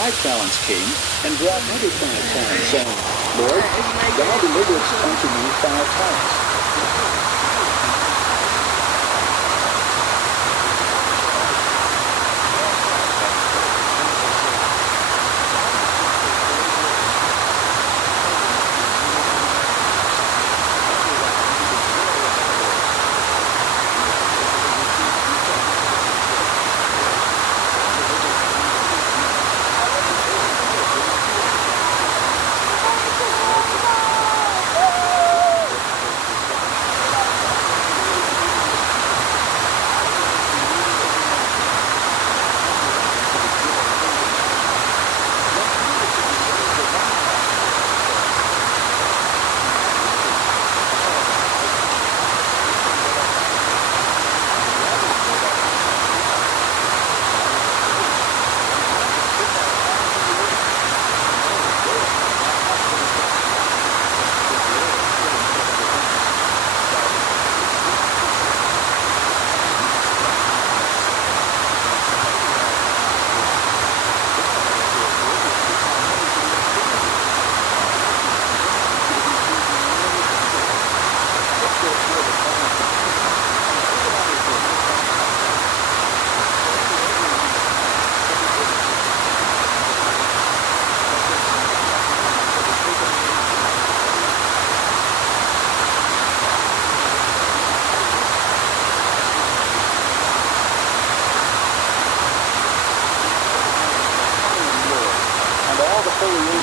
5 talents came and brought another 5 talents, saying, Lord, thou deliveredst unto me 5 talents.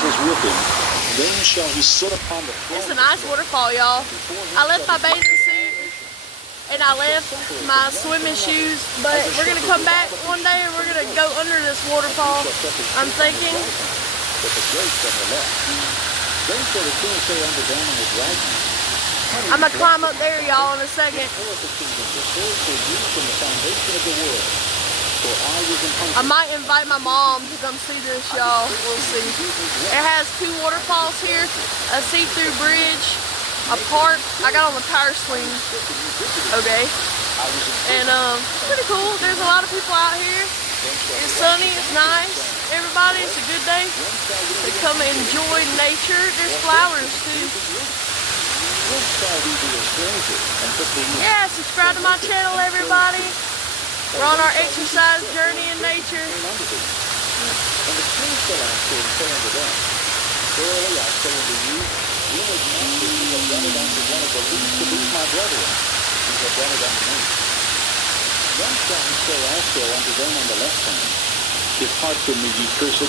With him, then shall he sit upon the throne. It's a nice waterfall, y'all. I left my bathing suit and I left my swimming shoes, but we're gonna come back one day and we're gonna go under this waterfall. I'm thinking. I'm gonna climb up there, y'all, in a second. I might invite my mom to come see this, y'all. We'll see. It has 2 waterfalls here, a see-through bridge, a park. I got on the power swing, okay? And pretty cool. There's a lot of people out here. It's sunny, it's nice. Everybody, it's a good day to come enjoy nature. There's flowers too. Yeah, subscribe to my channel, everybody. We're on our exercise journey in nature. And the king shall answer and say unto them, Verily I say unto you, inasmuch as you have done it unto one of the least of these my brethren, you have done it unto me. Then shall he say also unto them on the left hand, Depart from me, ye cursed,